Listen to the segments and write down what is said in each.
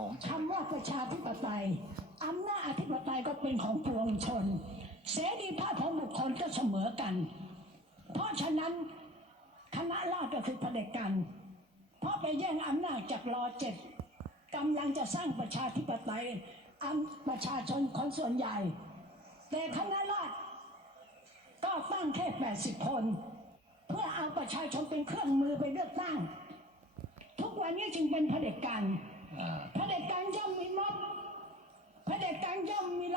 ผมคำว่าประชาธิปไตยอำนาจอธิปไตยก็เป็นของปวงชน เสรีภาพของบุคคลก็เสมอกัน เพราะฉะนั้นคณะราษฎรก็คือเผด็จการเพราะไปแย่งอำนาจจากรอเจ็ดกำลังจะสร้างประชาธิปไตยอำประชาชนคนส่วนใหญ่ แต่คณะราษฎรก็ตั้งแค่ 80 คน เพื่อเอาประชาชนเป็นเครื่องมือไปเลือกตั้ง ทุกวันนี้จึงเป็นเผด็จการอ่าเผด็จการย่อมมีม็อบเผด็จการ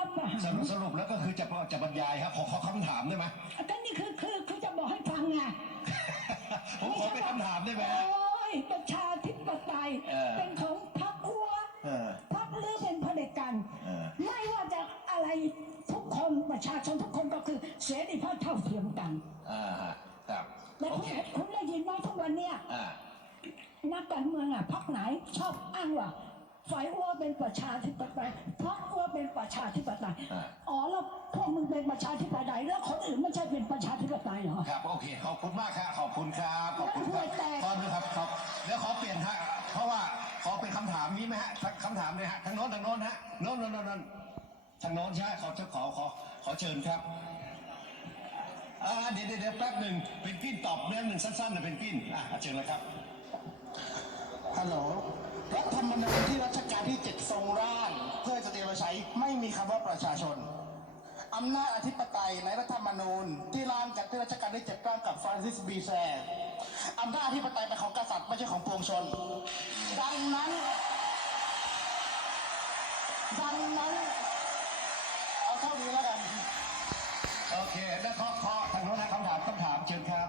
ย่อมมีรัฐประหาสรรุปสรุปแล้วก็คือจะจะบรรยายครับขอขอคำถามได้ไหมก็นี่คือคือคือจะบอกให้ฟังไงผมขอเป็นคำถามได้ไหมฮะโอ้ยประชาธิปไตยเออเป็นของพรรคอัวเออพรรคหรือเป็นเผด็จการเออไม่ว่าจะอะไรทุกคนประชาชนทุกคนก็คือเสรีภาพเท่าเทียมกันอ่าฮะครับแต่โอคุณเคคุณได้ยินไหมทุกวันเนี้ยอ่านักการเมืองอะพรรคไหนชอบอ้างว่า ฝ่ายอ้วเป็นประชาธิปไตยพรรคอ้วเป็นประชาธิปไตยอ่า อ๋อแล้วพวกมึงเป็นประชาธิปไตยแล้วคนอื่นไม่ใช่เป็นประชาธิปไตยเหรอ ครับโอเคขอบคุณมากครับขอบคุณครับขอบคุณคแล้วห่รัวบยแตกตอนนี้ครับครับเดี๋ยวขอเปลี่ยนฮะเพราะว่าขอเป็นคำถามนี้ไหมฮะสักคำถามเลยฮะทางโน้นทางโน้นฮะโน้นโน้นโน้นโน้นทางโน้นใช่ไหมขอจะขอขอขอเชิญครับอ่าเดี๋ยวเดี๋ยวเดี๋ยวแป๊บหนึ่งเป็นกิ้นตอบเรื่องหนึ่งสั้นๆนะเป็นกิ้นอะเชิญเลยครับฮัลโหลรัฐธรรมนูญที่ คำว่าประชาชนอำนาจอธิปไตยในรัฐธรรมนูญ ที่ร่างจากที่รัชกาลที่7ร่างกับฟรานซิสบีแซร์อำนาจอธิปไตยเป็นของกษัตริย์ไม่ใช่ของปวงชน ดังนั้น ดังนั้น เอาเท่านี้แล้วกัน โอเค แล้วขอขอทางโน้นนะคำถามคำถามเชิญครับ